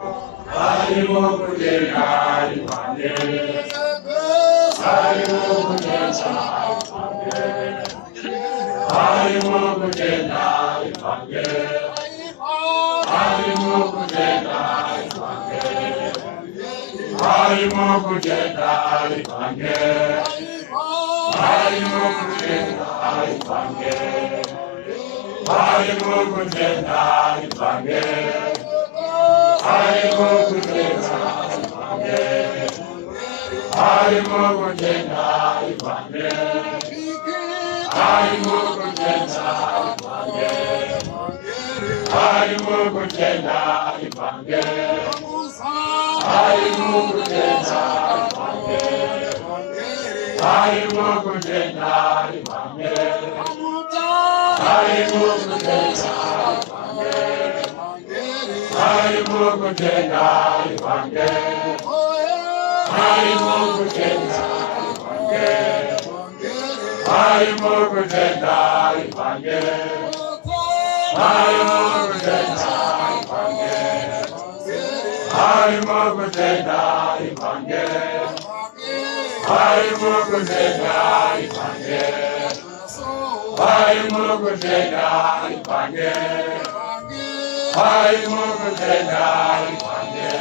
Harimu kutenda ipange, harimu kutenda ipange, harimu kutenda ipange, harimu kutenda ipange, harimu kutenda ipange, harimu kutenda ipange, harimu kutenda ipange. Harimu kutenda ipange, harimu kutenda ipange, harimu kutenda ipange, harimu kutenda ipange, harimu kutenda ipange, harimu kutenda ipange, harimu kutenda ipange. Harimu kutenda ipange, harimu kutenda ipange, harimu kutenda ipange, harimu kutenda ipange, harimu kutenda ipange, harimu kutenda ipange, harimu kutenda ipange. Harimu kutenda ipange, harimu kutenda ipange, harimu kutenda ipange,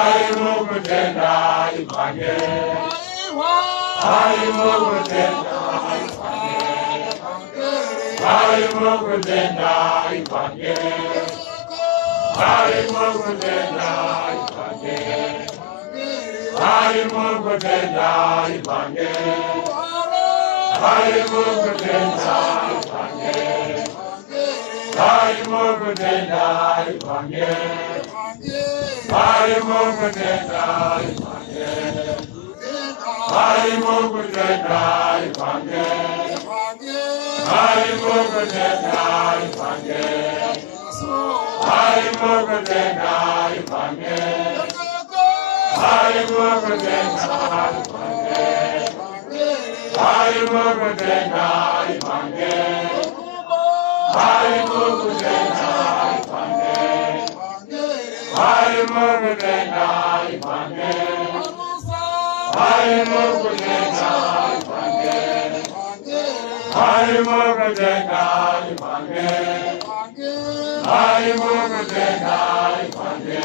harimu kutenda ipange, harimu kutenda ipange, harimu kutenda ipange, harimu kutenda ipange. Harimu kutenda ipange, harimu kutenda ipange, harimu kutenda ipange, harimu kutenda ipange, harimu kutenda ipange, harimu kutenda ipange, harimu kutenda ipange. Harimu kutenda ipange, harimu kutenda ipange, harimu kutenda ipange, harimu kutenda ipange, harimu kutenda ipange,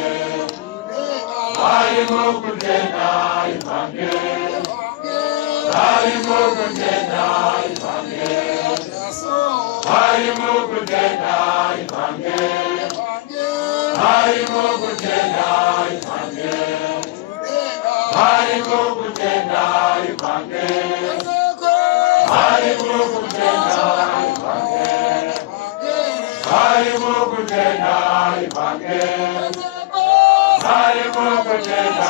harimu kutenda ipange, harimu kutenda ipange. Harimu kutenda ipange, harimu kutenda ipange, harimu kutenda ipange, harimu kutenda ipange, harimu kutenda ipange, harimu kutenda ipange, harimu kutenda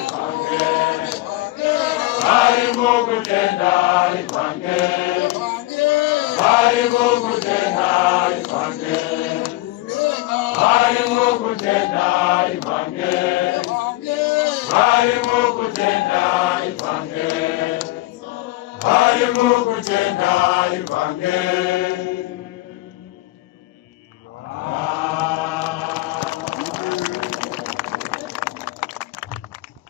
ipange. Harimu kutenda ipange, harimu kutenda ipange, harimu kutenda ipange, harimu kutenda ipange.